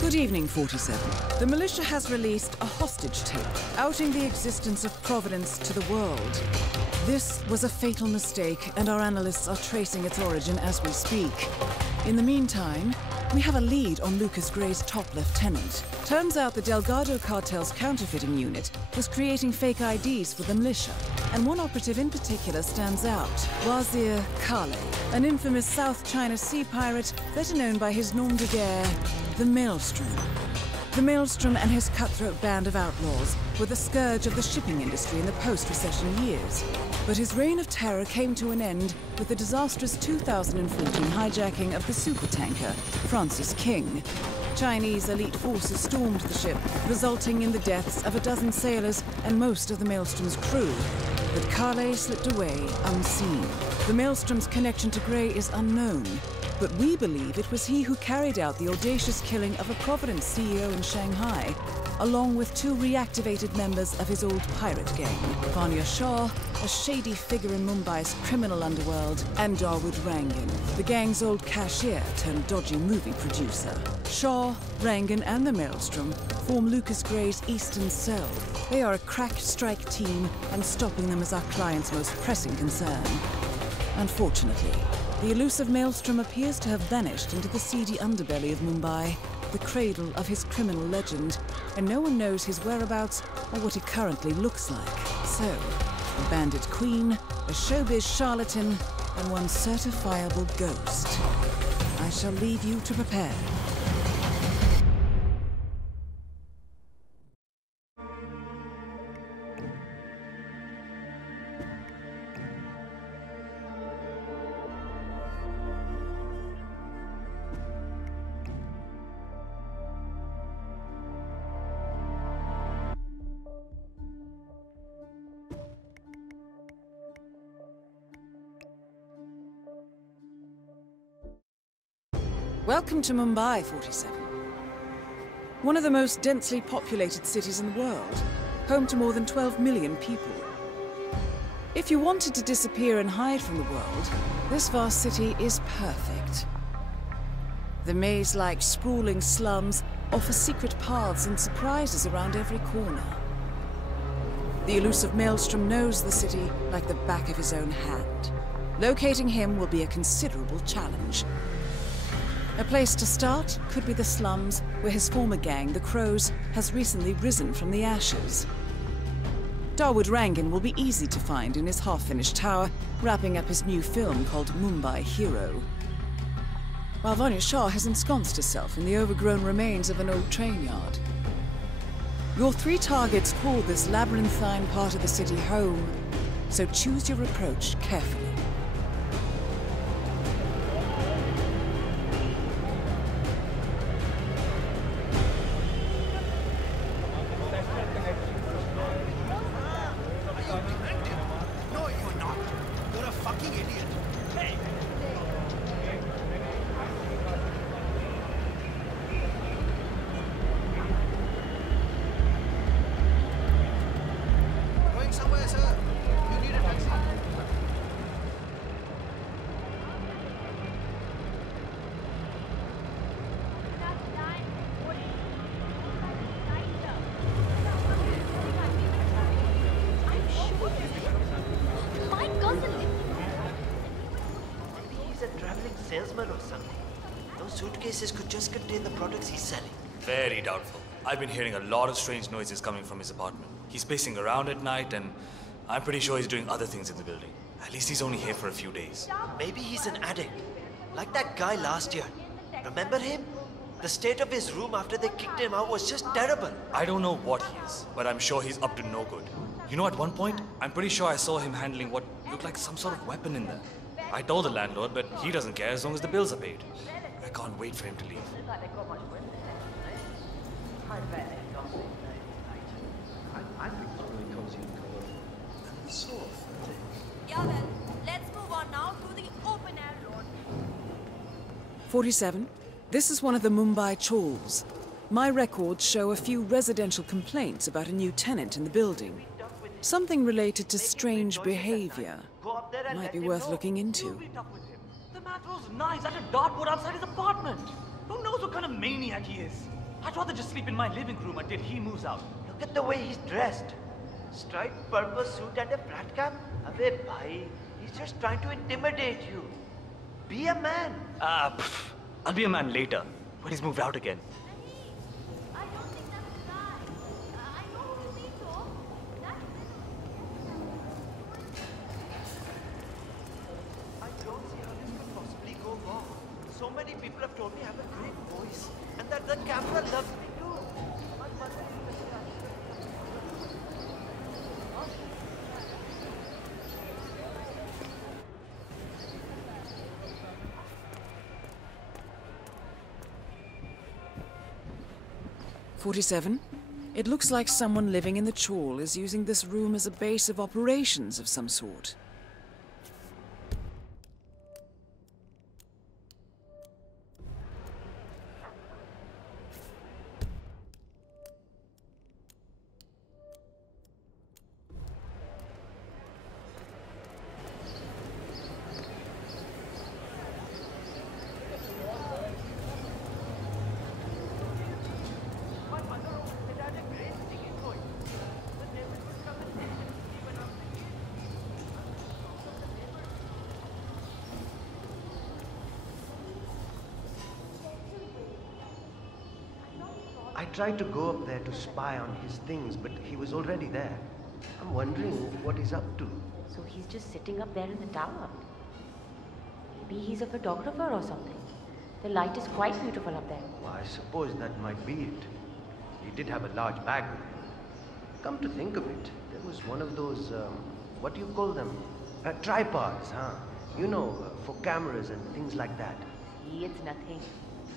Good evening, 47. The militia has released a hostage tape, outing the existence of Providence to the world. This was a fatal mistake, and our analysts are tracing its origin as we speak. In the meantime, we have a lead on Lucas Gray's top lieutenant. Turns out the Delgado cartel's counterfeiting unit was creating fake IDs for the militia, and one operative in particular stands out, Wazir Kale, an infamous South China Sea pirate better known by his nom de guerre, the Maelstrom. The Maelstrom and his cutthroat band of outlaws were the scourge of the shipping industry in the post-recession years. But his reign of terror came to an end with the disastrous 2014 hijacking of the supertanker, Francis King. Chinese elite forces stormed the ship, resulting in the deaths of a dozen sailors and most of the Maelstrom's crew. But Kale slipped away unseen. The Maelstrom's connection to Gray is unknown, but we believe it was he who carried out the audacious killing of a Providence CEO in Shanghai, along with two reactivated members of his old pirate gang, Vanya Shah, a shady figure in Mumbai's criminal underworld, and Dawood Rangan, the gang's old cashier turned dodgy movie producer. Shah, Rangan, and the Maelstrom form Lucas Gray's Eastern Cell. They are a crack strike team, and stopping them is our client's most pressing concern. Unfortunately, the elusive Maelstrom appears to have vanished into the seedy underbelly of Mumbai, the cradle of his criminal legend, and no one knows his whereabouts or what he currently looks like. So, a bandit queen, a showbiz charlatan, and one certifiable ghost. I shall leave you to prepare. Welcome to Mumbai, 47. One of the most densely populated cities in the world, home to more than 12 million people. If you wanted to disappear and hide from the world, this vast city is perfect. The maze-like sprawling slums offer secret paths and surprises around every corner. The elusive Maelstrom knows the city like the back of his own hand. Locating him will be a considerable challenge. A place to start could be the slums, where his former gang, the Crows, has recently risen from the ashes. Dawood Rangan will be easy to find in his half-finished tower, wrapping up his new film called Mumbai Hero. While Vanya Shah has ensconced herself in the overgrown remains of an old train yard. Your three targets call this labyrinthine part of the city home, so choose your approach carefully. Salesman or something. Those suitcases could just contain the products he's selling. Very doubtful. I've been hearing a lot of strange noises coming from his apartment. He's pacing around at night, and I'm pretty sure he's doing other things in the building. At least he's only here for a few days. Maybe he's an addict. Like that guy last year. Remember him? The state of his room after they kicked him out was just terrible. I don't know what he is, but I'm sure he's up to no good. You know, at one point, I'm pretty sure I saw him handling what looked like some sort of weapon in there. I told the landlord, but he doesn't care as long as the bills are paid. I can't wait for him to leave. Yeah, well, let's move on now to the open air road. 47. This is one of the Mumbai chawls. My records show a few residential complaints about a new tenant in the building. Something related to strange behavior. Might be worth looking into. The man throws knives at a dartboard outside his apartment. Who knows what kind of maniac he is? I'd rather just sleep in my living room until he moves out. Look at the way he's dressed. Striped purple suit and a flat cap. Abey bhai, he's just trying to intimidate you. Be a man. I'll be a man later, when he's moved out again. I don't think that's right. I know who you think so. That's I don't see how this could possibly go wrong. So many people have told me I have a great voice and that the camera loves me too. My mother is the 47. It looks like someone living in the chawl is using this room as a base of operations of some sort. I tried to go up there to spy on his things, but he was already there. I'm wondering what he's up to. So he's just sitting up there in the tower. Maybe he's a photographer or something. The light is quite beautiful up there. Well, I suppose that might be it. He did have a large bag with him. Come to think of it, there was one of those, what do you call them? Tripods, huh? You know, for cameras and things like that. See, it's nothing.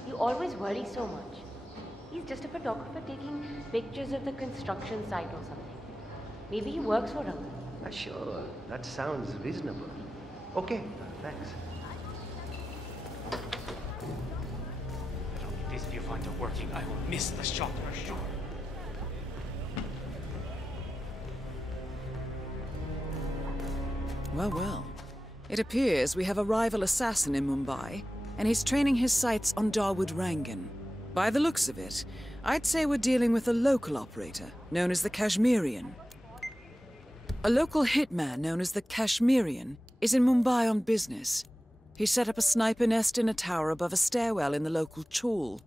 You always worry so much. He's just a photographer taking pictures of the construction site or something. Maybe he works for Rangan. Sure, that sounds reasonable. Okay, thanks. I don't need this viewfinder working. I will miss the shot for sure. Well, well. It appears we have a rival assassin in Mumbai, and he's training his sights on Dawood Rangan. By the looks of it, I'd say we're dealing with a local operator, known as the Kashmirian. A local hitman known as the Kashmirian is in Mumbai on business. He set up a sniper nest in a tower above a stairwell in the local chawl.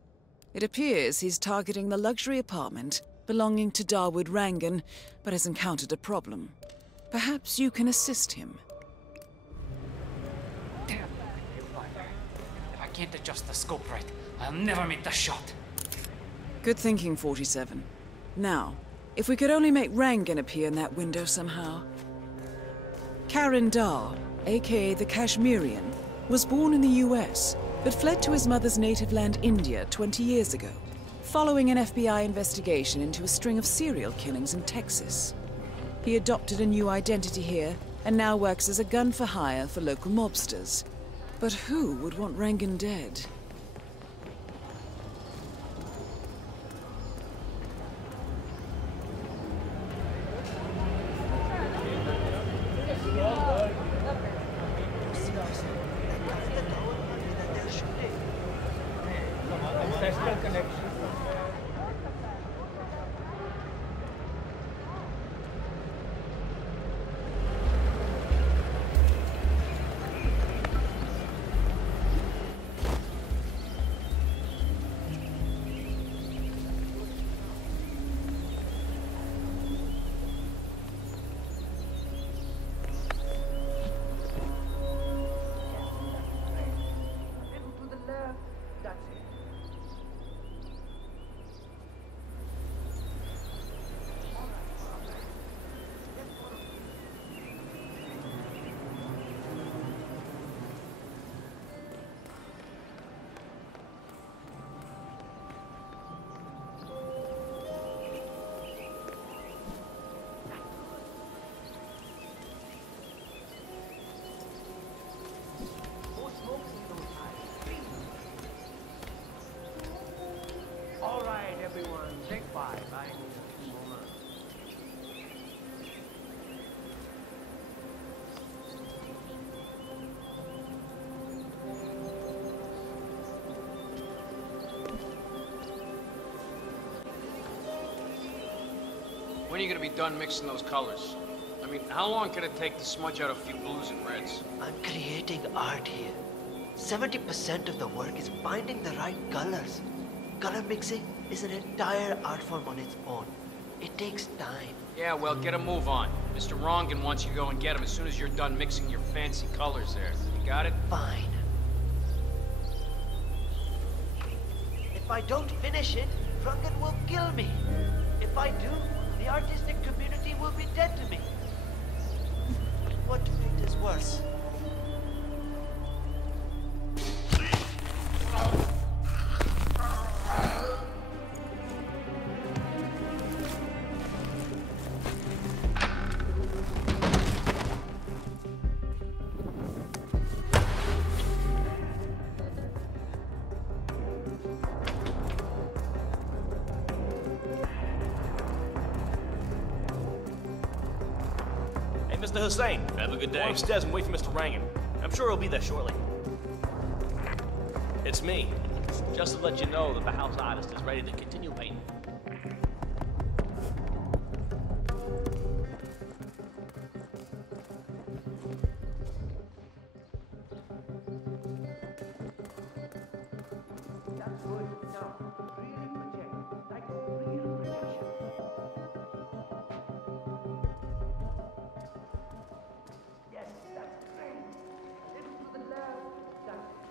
It appears he's targeting the luxury apartment belonging to Dawood Rangan, but has encountered a problem. Perhaps you can assist him. Damn, viewfinder. If I can't adjust the scope right, I'll never make the shot. Good thinking, 47. Now, if we could only make Rangan appear in that window somehow. Karan Dar, a.k.a. the Kashmirian, was born in the US, but fled to his mother's native land, India, 20 years ago, following an FBI investigation into a string of serial killings in Texas. He adopted a new identity here, and now works as a gun for hire for local mobsters. But who would want Rangan dead? When are you gonna be done mixing those colors? I mean, how long can it take to smudge out a few blues and reds? I'm creating art here. 70% of the work is finding the right colors. Color mixing is an entire art form on its own. It takes time. Yeah, well, get a move on. Mr. Rangan wants you to go and get him as soon as you're done mixing your fancy colors there. You got it? Fine. If I don't finish it, Rangan will kill me. If I do, the artistic community will be dead to me. What fate is worse? Mr. Hussain. Have a good day. Go upstairs and wait for Mr. Rangan. I'm sure he'll be there shortly. It's me. Just to let you know that the house artist is ready to continue painting. That's good. Now, really project. Like real projection. Yes, that's great. A little to the left. That's it.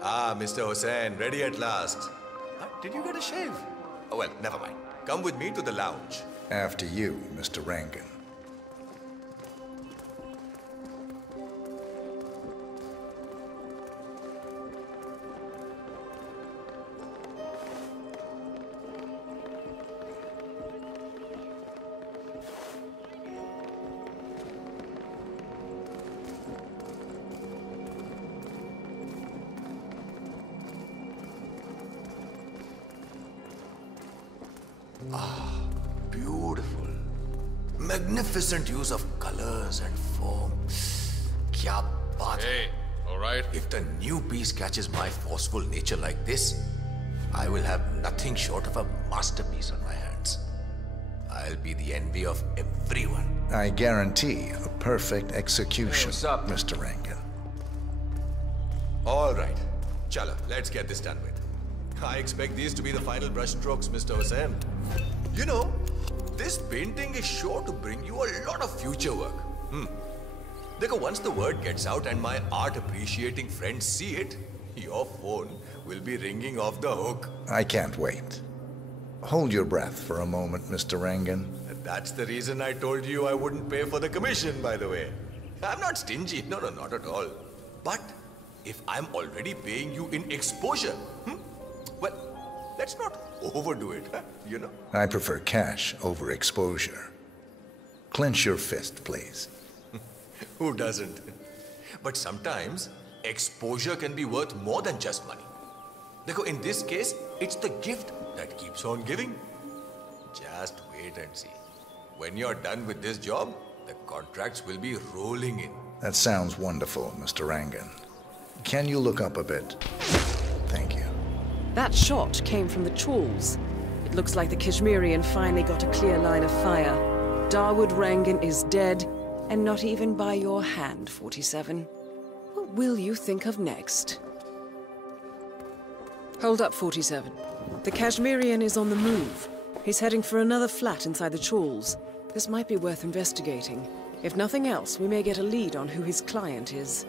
Ah, Mr. Hussain, ready at last. Did you get a shave? Oh, well, never mind. Come with me to the lounge. After you, Mr. Rangan. Beautiful. Magnificent use of colors and form. Kya baat hai. Hey, all right? If the new piece catches my forceful nature like this, I will have nothing short of a masterpiece on my hands. I'll be the envy of everyone. I guarantee a perfect execution, Hey, what's up? Mr. Rangan. All right. Chala, let's get this done with. I expect these to be the final brushstrokes, Mr. Hussain. You know, this painting is sure to bring you a lot of future work. Dekho, once the word gets out and my art-appreciating friends see it, your phone will be ringing off the hook. I can't wait. Hold your breath for a moment, Mr. Rangan. That's the reason I told you I wouldn't pay for the commission, by the way. I'm not stingy. No, not at all. But if I'm already paying you in exposure, well, let's not overdo it, you know? I prefer cash over exposure. Clench your fist, please. Who doesn't? But sometimes, exposure can be worth more than just money. Dekho, in this case, it's the gift that keeps on giving. Just wait and see. When you're done with this job, the contracts will be rolling in. That sounds wonderful, Mr. Rangan. Can you look up a bit? Thank you. That shot came from the chawls. It looks like the Kashmirian finally got a clear line of fire. Dawood Rangan is dead, and not even by your hand, 47. What will you think of next? Hold up, 47. The Kashmirian is on the move. He's heading for another flat inside the chawls. This might be worth investigating. If nothing else, we may get a lead on who his client is.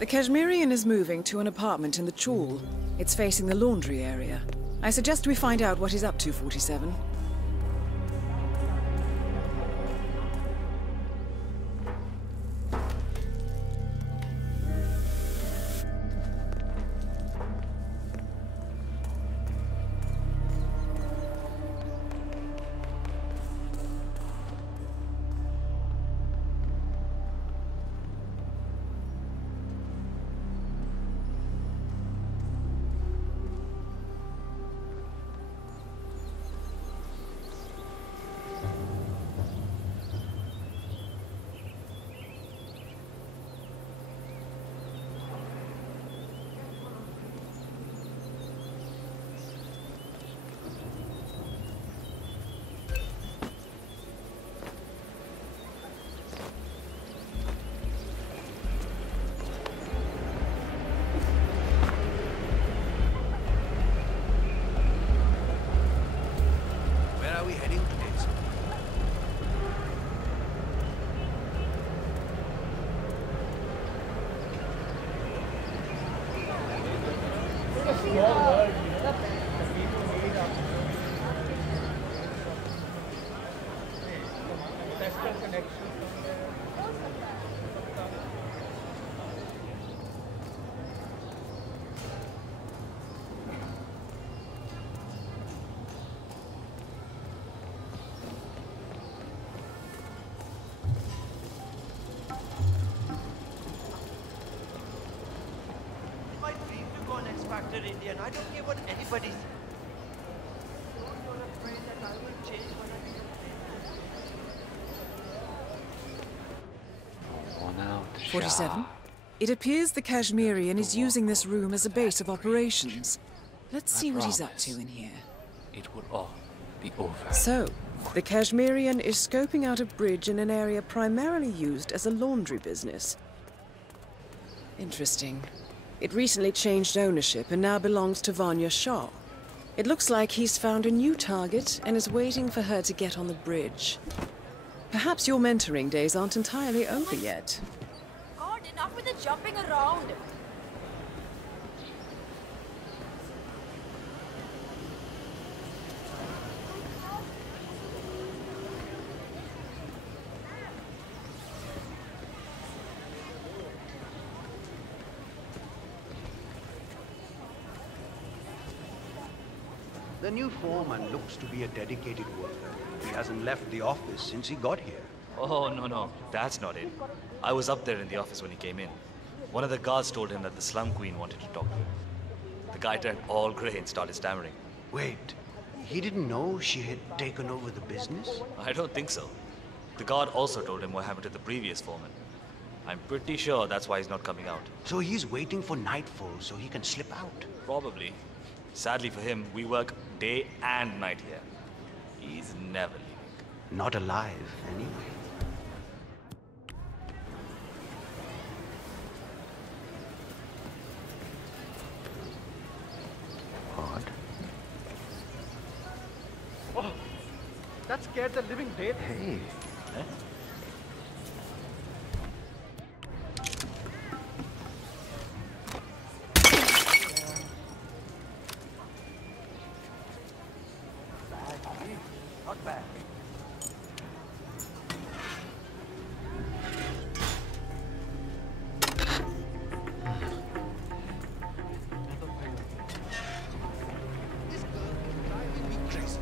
The Kashmirian is moving to an apartment in the chawl. It's facing the laundry area. I suggest we find out what he's up to, 47. utter Indian. I don't care what anybody says. You're afraid that I will change when I become famous. 47. It appears the Kashmirian is using this room as a base of operations. Let's see what he's up to in here. It will all be over. So, the Kashmirian is scoping out a bridge in an area primarily used as a laundry business. Interesting. It recently changed ownership and now belongs to Vanya Shah. It looks like he's found a new target and is waiting for her to get on the bridge. Perhaps your mentoring days aren't entirely over yet. God, enough with the jumping around. The new foreman looks to be a dedicated worker. He hasn't left the office since he got here. Oh, no. That's not it. I was up there in the office when he came in. One of the guards told him that the slum queen wanted to talk to him. The guy turned all grey and started stammering. Wait, he didn't know she had taken over the business? I don't think so. The guard also told him what happened to the previous foreman. I'm pretty sure that's why he's not coming out. So he's waiting for nightfall so he can slip out? Probably. Sadly for him, we work day and night here. He's never leaving. Not alive, anyway. Odd. Oh, that scared the living dead. Hey. Eh? Not bad. This girl is driving me crazy.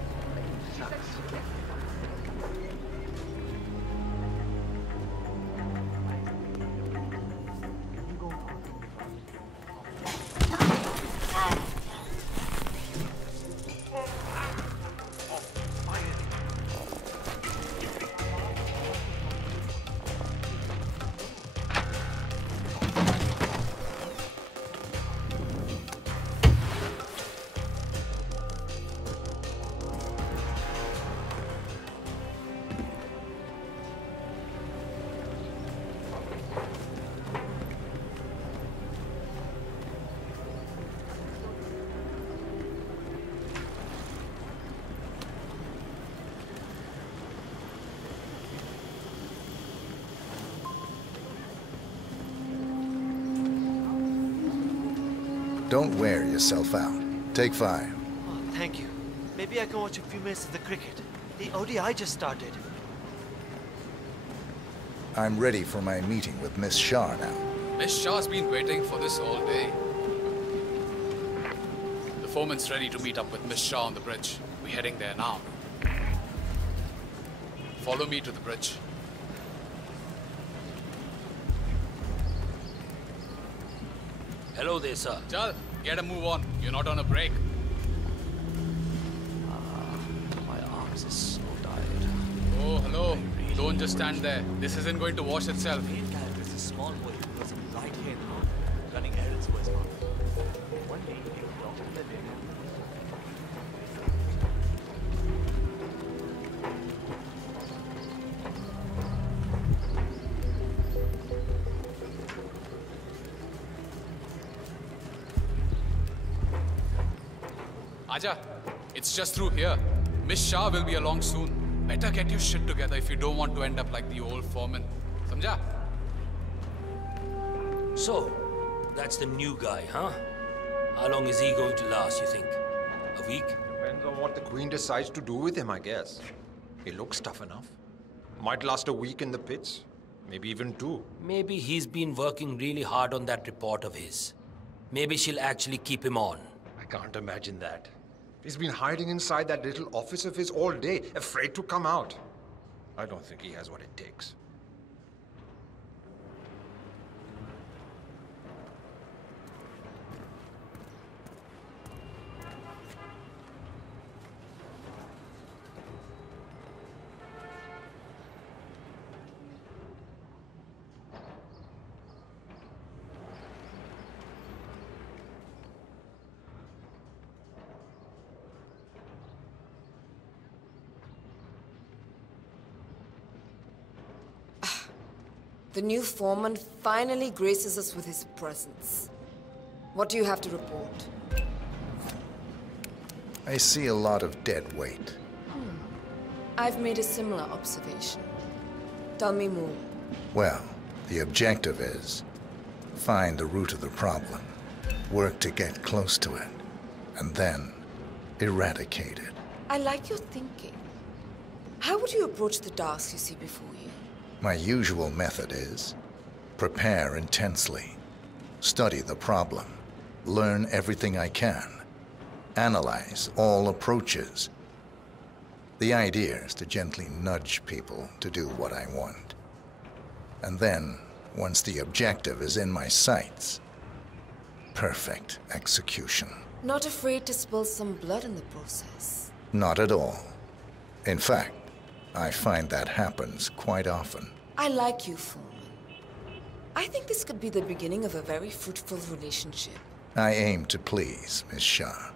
Don't wear yourself out. Take 5. Oh, thank you. Maybe I can watch a few minutes of the cricket. The ODI just started. I'm ready for my meeting with Miss Shah now. Miss Shah's been waiting for this all day. The foreman's ready to meet up with Miss Shah on the bridge. We're heading there now. Follow me to the bridge. Hello there, sir. Chal, get a move on. You're not on a break. My arms are so tired. Oh, hello. Don't just stand there. This isn't going to wash itself. There's a small boy who was right here in the mountain, running errands for his mom. One day, he came along to the dinner. Aja, it's just through here. Miss Shah will be along soon. Better get your shit together if you don't want to end up like the old foreman. Samjha? So, that's the new guy, huh? How long is he going to last, you think? A week? Depends on what the Queen decides to do with him, I guess. He looks tough enough. Might last a week in the pits. Maybe even 2. Maybe he's been working really hard on that report of his. Maybe she'll actually keep him on. I can't imagine that. He's been hiding inside that little office of his all day, afraid to come out. I don't think he has what it takes. The new foreman finally graces us with his presence. What do you have to report? I see a lot of dead weight. I've made a similar observation. Tell me more. Well, the objective is find the root of the problem, work to get close to it, and then eradicate it. I like your thinking. How would you approach the task you see before you? My usual method is prepare intensely, study the problem, learn everything I can, analyze all approaches. The idea is to gently nudge people to do what I want. And then, once the objective is in my sights, perfect execution. Not afraid to spill some blood in the process? Not at all. In fact, I find that happens quite often. I like you, Foreman. I think this could be the beginning of a very fruitful relationship. I aim to please, Miss Shah.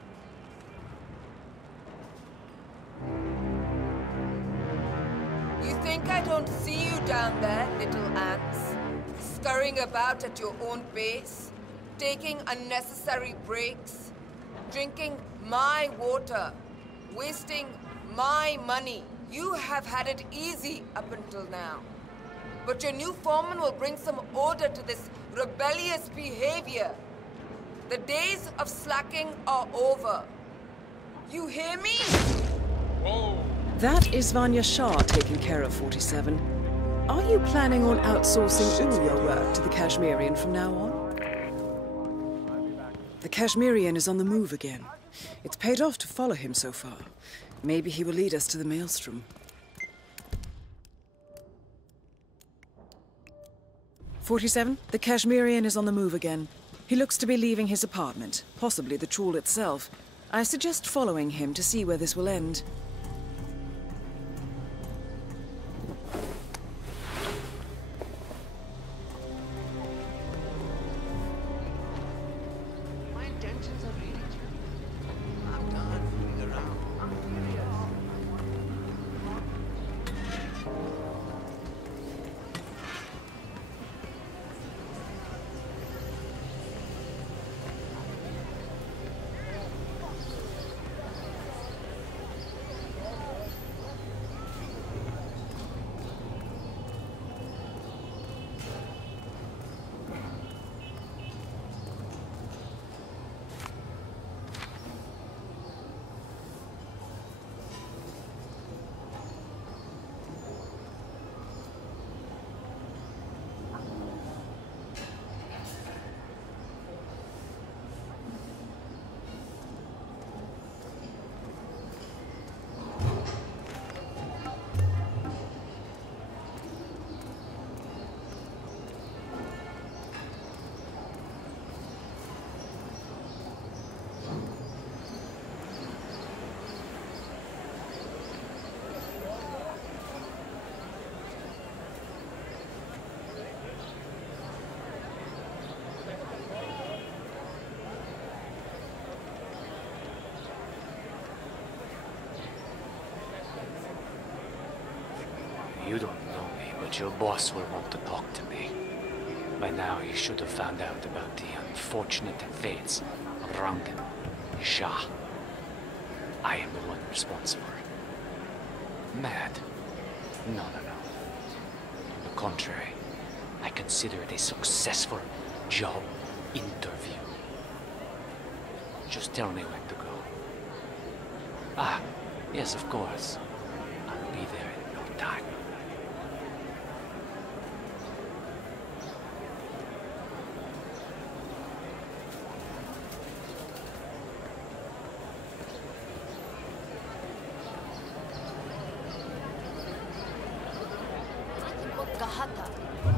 You think I don't see you down there, little ants? Scurrying about at your own pace? Taking unnecessary breaks? Drinking my water? Wasting my money? You have had it easy up until now. But your new foreman will bring some order to this rebellious behavior. The days of slacking are over. You hear me? Whoa! That is Vanya Shah taking care of 47. Are you planning on outsourcing all your work to the Kashmirian from now on? The Kashmirian is on the move again. It's paid off to follow him so far. Maybe he will lead us to the Maelstrom. 47, the Kashmirian is on the move again. He looks to be leaving his apartment, possibly the trawl itself. I suggest following him to see where this will end. My intentions are really genuine. I'm done fooling around. I'm serious. You don't know me, but your boss will want to talk to me. By now, you should have found out about the unfortunate fates of Rangan, Shah. I am the one responsible. Mad? No. On the contrary, I consider it a successful job interview. Just tell me when to go. Ah, yes, of course. I'll be there in no time.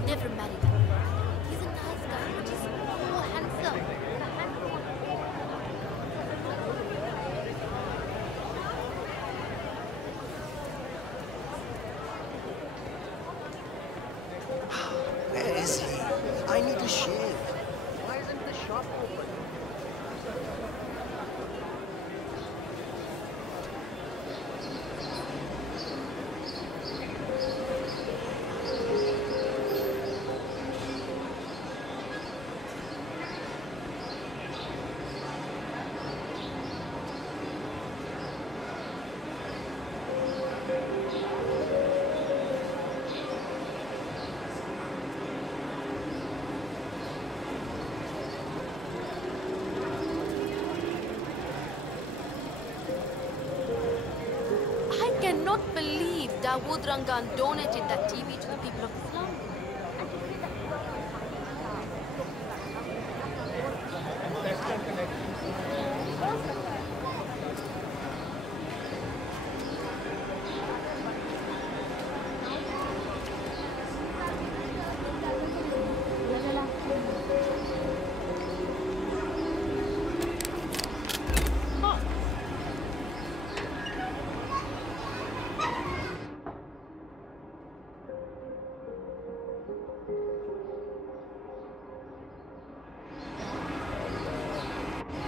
Never married him. He's a nice guy, but he's so handsome. Where is he? I need a shave. Why isn't the shop open? cannot believe Dawood Rangan donated that TV to the people of the slums.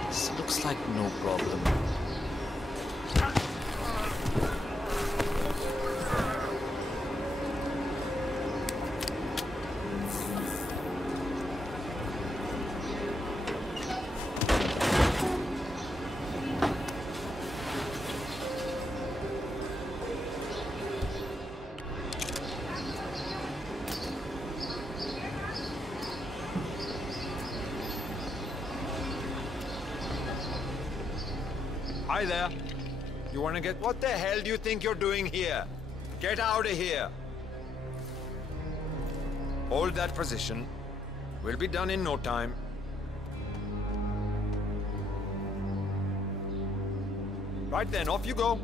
This looks like no problem. Hi there. You wanna get... What the hell do you think you're doing here? Get out of here. Hold that position. We'll be done in no time. Right then, off you go.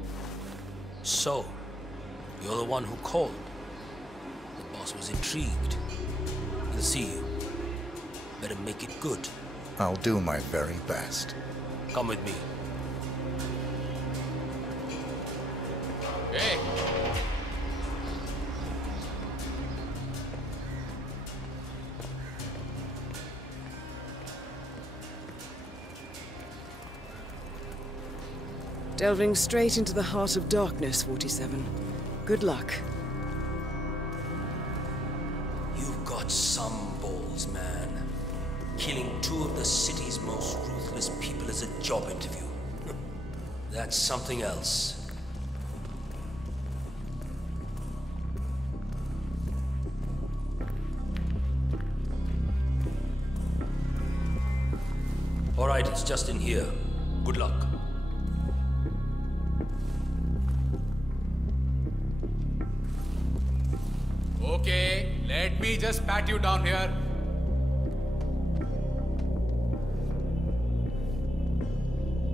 So, you're the one who called. The boss was intrigued. He'll see you. Better make it good. I'll do my very best. Come with me. Hey! Delving straight into the heart of darkness, 47. Good luck. You've got some balls, man. Killing 2 of the city's most ruthless people is a job interview. That's something else. All right, it's just in here. Good luck. Okay, let me just pat you down here.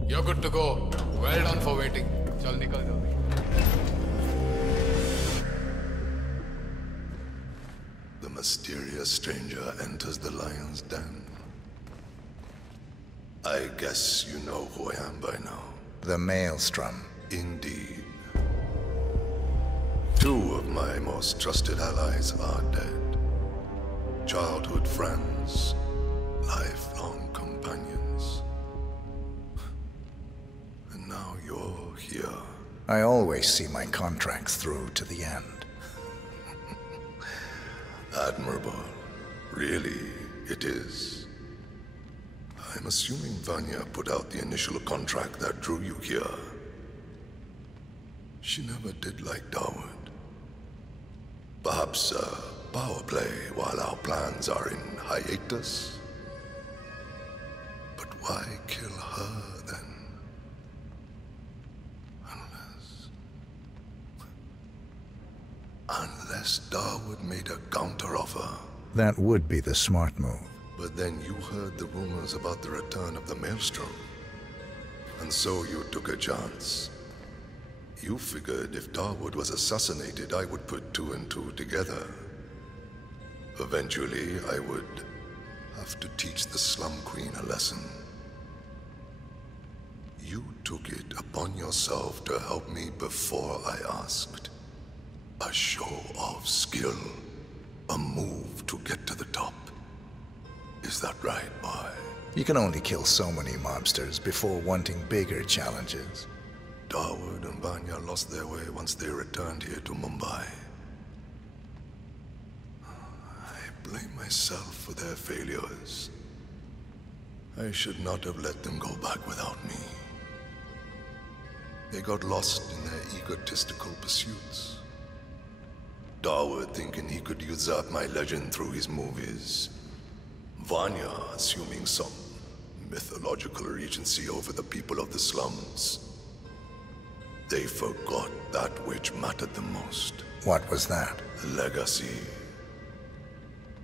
You're good to go. Well done for waiting. Chal nikal jaldi. The mysterious stranger enters the lion's den. I guess you know who I am by now. The Maelstrom. Indeed. 2 of my most trusted allies are dead. Childhood friends, lifelong companions. And now you're here. I always see my contracts through to the end. Admirable. Really, it is. I'm assuming Vanya put out the initial contract that drew you here. She never did like Dawood. Perhaps power play while our plans are in hiatus? But why kill her then? Unless Dawood made a counteroffer. That would be the smart move. But then you heard the rumors about the return of the Maelstrom. And so you took a chance. You figured if Dawood was assassinated, I would put 2 and 2 together. Eventually, I would have to teach the Slum Queen a lesson. You took it upon yourself to help me before I asked. A show of skill. A move to get to the top. Is that right, boy? You can only kill so many mobsters before wanting bigger challenges. Dawood and Vanya lost their way once they returned here to Mumbai. I blame myself for their failures. I should not have let them go back without me. They got lost in their egotistical pursuits. Dawood thinking he could usurp my legend through his movies. Vanya assuming some mythological regency over the people of the slums. They forgot that which mattered the most. What was that? Legacy.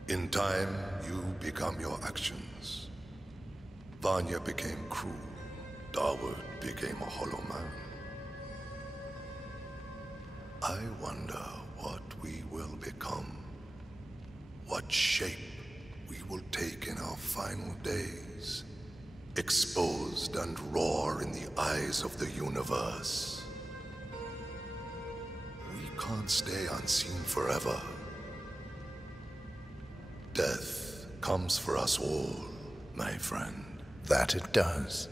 In time, you become your actions. Vanya became cruel. Dawood became a hollow man. I wonder what we will become. What shape we will take in our final days. Exposed and roar in the eyes of the universe. We can't stay unseen forever. Death comes for us all, my friend. That it does.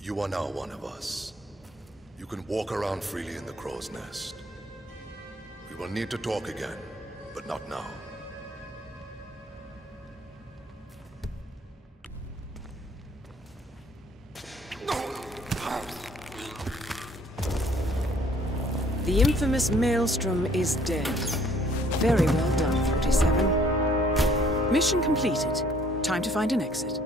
You are now one of us. You can walk around freely in the crow's nest. We will need to talk again, but not now. The infamous Maelstrom is dead. Very well done, 47. Mission completed. Time to find an exit.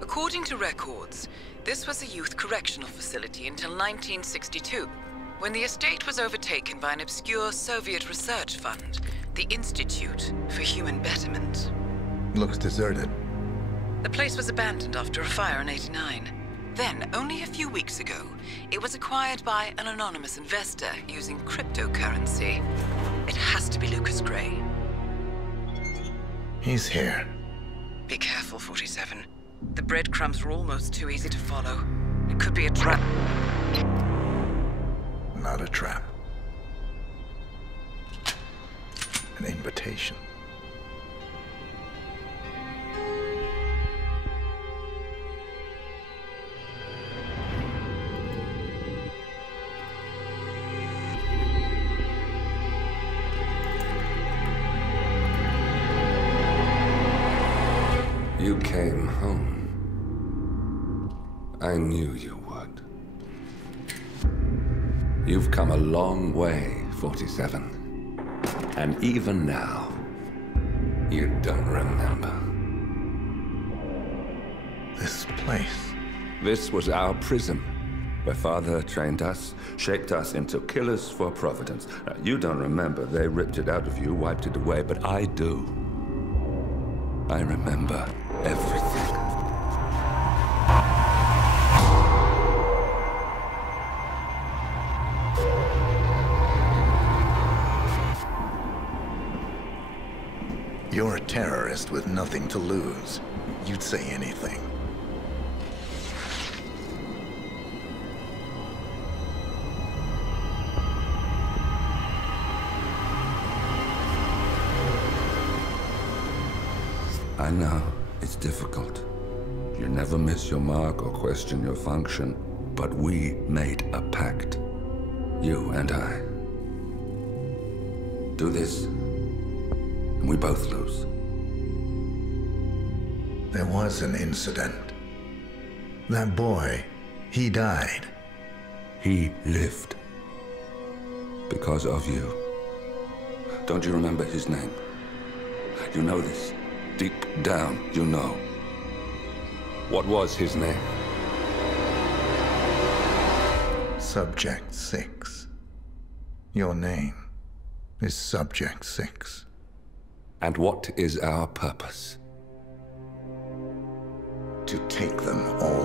According to records, this was a youth correctional facility until 1962, when the estate was overtaken by an obscure Soviet research fund, the Institute for Human Betterment. Looks deserted. The place was abandoned after a fire in '89. Then, only a few weeks ago, it was acquired by an anonymous investor using cryptocurrency. It has to be Lucas Gray. He's here. Be careful, 47. The breadcrumbs were almost too easy to follow. It could be a trap. Not a trap. An invitation. You came home. I knew you would. You've come a long way, 47. And even now, you don't remember. This place. This was our prison, where Father trained us, shaped us into killers for Providence. Now, you don't remember. They ripped it out of you, wiped it away, but I do. I remember everything. You're a terrorist with nothing to lose. You'd say anything. I know, it's difficult. You never miss your mark or question your function, but we made a pact. You and I. Do this, and we both lose. There was an incident. That boy, he died. He lived. Because of you. Don't you remember his name? You know this. Deep down, you know. What was his name? Subject 6. Your name. is Subject 6. And what is our purpose? To take them all